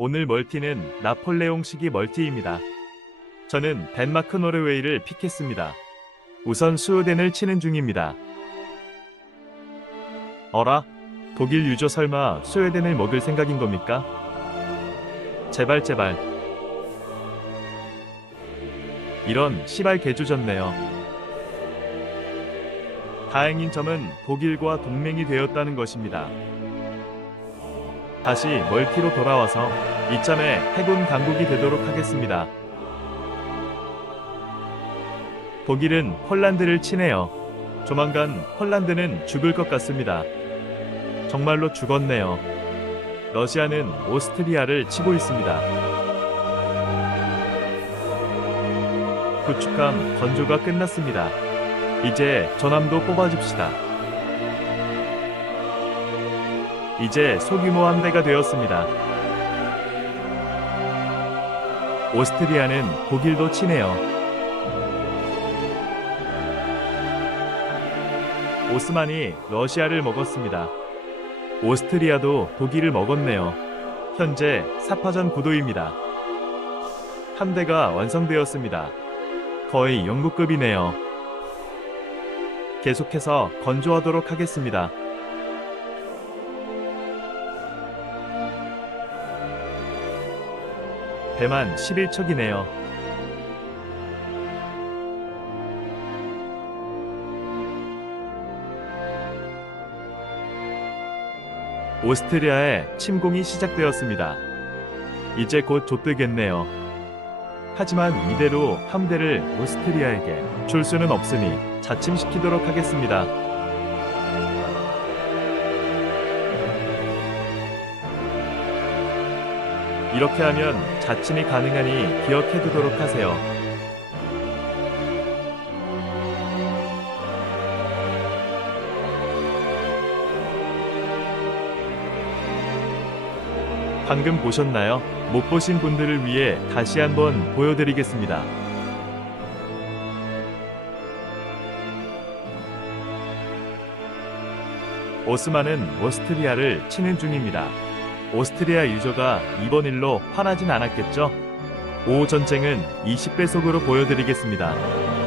오늘 멀티는 나폴레옹식이 멀티입니다. 저는 덴마크 노르웨이를 픽했습니다. 우선 스웨덴을 치는 중입니다. 어라? 독일 유저 설마 스웨덴을 먹을 생각인 겁니까? 제발 제발. 이런 시발 개조졌네요. 다행인 점은 독일과 동맹이 되었다는 것입니다. 다시 멀티로 돌아와서 이참에 해군 강국이 되도록 하겠습니다. 독일은 폴란드를 치네요. 조만간 폴란드는 죽을 것 같습니다. 정말로 죽었네요. 러시아는 오스트리아를 치고 있습니다. 구축함 건조가 끝났습니다. 이제 전함도 뽑아줍시다. 이제 소규모 함대가 되었습니다. 오스트리아는 독일도 치네요. 오스만이 러시아를 먹었습니다. 오스트리아도 독일을 먹었네요. 현재 4파전 구도입니다. 함대가 완성되었습니다. 거의 영국급이네요. 계속해서 건조하도록 하겠습니다. 배만 11척이네요. 오스트리아에 침공이 시작되었습니다. 이제 곧 좆되겠네요. 하지만 이대로 함대를 오스트리아에게 줄 수는 없으니 자침시키도록 하겠습니다. 이렇게 하면 자침이 가능하니 기억해 두도록 하세요. 방금 보셨나요? 못 보신 분들을 위해 다시 한번 보여드리겠습니다. 오스만은 오스트리아를 치는 중입니다. 오스트리아 유저가 이번 일로 화나진 않았겠죠? 오 전쟁은 20배속으로 보여드리겠습니다.